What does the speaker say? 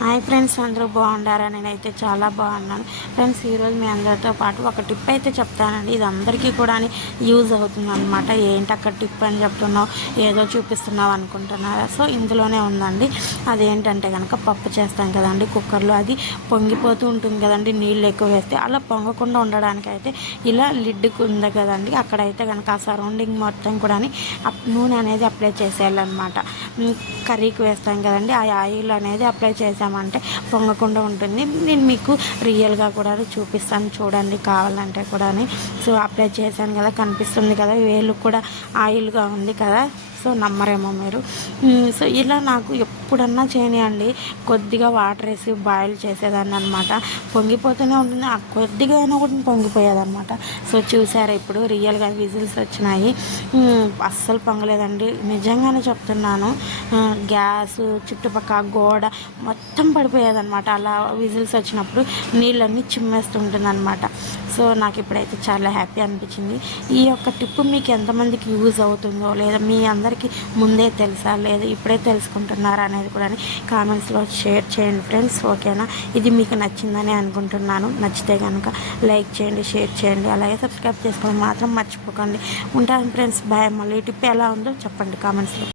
Hi friends, అందరూ బాగుండారా? నేనైతే చాలా బాగున్నాను ఫ్రెండ్స్. ఈరోజు మీ అందరితో పాటు ఒక టిప్ అయితే చెప్తానండి. ఇది అందరికీ కూడా యూజ్ అవుతుంది అనమాట. ఏంటి అక్కడ టిప్ అని చెప్తున్నావు, ఏదో చూపిస్తున్నావు అనుకుంటున్నారా? సో ఇందులోనే ఉందండి. అదేంటంటే కనుక పప్పు చేస్తాం కదండి కుక్కర్లో, అది పొంగిపోతూ ఉంటుంది కదండి నీళ్ళు ఎక్కువ వేస్తే. అలా పొంగకుండా ఉండడానికి అయితే ఇలా లిడ్కి ఉంది కదండి, అక్కడైతే కనుక ఆ సరౌండింగ్ మొత్తం కూడా నూనె అనేది అప్లై చేసేయాలన్నమాట. కర్రీకి వేస్తాం కదండి, ఆ ఆయిల్ అనేది అప్లై చేసామంటే పొంగకుండా ఉంటుంది. నేను మీకు రియల్గా కూడా చూపిస్తాను చూడండి కావాలంటే కూడా. సో అప్లై చేశాను కదా, కనిపిస్తుంది కదా, వేలు కూడా ఆయిల్గా ఉంది కదా. సో నమ్మరేమో మీరు. సో ఇలా నాకు ఎప్పుడన్నా చేయనియండి, కొద్దిగా వాటర్ వేసి బాయిల్ చేసేదాన్ని అనమాట. పొంగిపోతూనే ఉంటుంది, ఆ కొద్దిగా అయినా కూడా పొంగిపోయేదన్నమాట. సో చూసారా ఇప్పుడు రియల్గా విజిల్స్ వచ్చినాయి. అస్సలు పొంగలేదండి, నిజంగానే చెప్తున్నాను. గ్యాస్ చుట్టుపక్కల గోడ మొత్తం పడిపోయేదన్నమాట అలా విజిల్స్ వచ్చినప్పుడు. నీళ్ళన్నీ చిమ్మేస్తుంటుంది అనమాట. సో నాకు ఇప్పుడైతే చాలా హ్యాపీ అనిపించింది. ఈ యొక్క టిప్ మీకు ఎంతమందికి యూజ్ అవుతుందో, లేదా మీ అందరికీ ముందే తెలుసా, లేదా ఇప్పుడే తెలుసుకుంటున్నారా అనేది కూడా కామెంట్స్లో షేర్ చేయండి ఫ్రెండ్స్. ఓకేనా? ఇది మీకు నచ్చిందని అనుకుంటున్నాను. నచ్చితే కనుక లైక్ చేయండి, షేర్ చేయండి, అలాగే సబ్స్క్రైబ్ చేసుకోవడం మాత్రం మర్చిపోకండి. ఉంటాను ఫ్రెండ్స్, బాయ్. మళ్ళీ ఈ టిప్ ఎలా ఉందో చెప్పండి కామెంట్స్లో.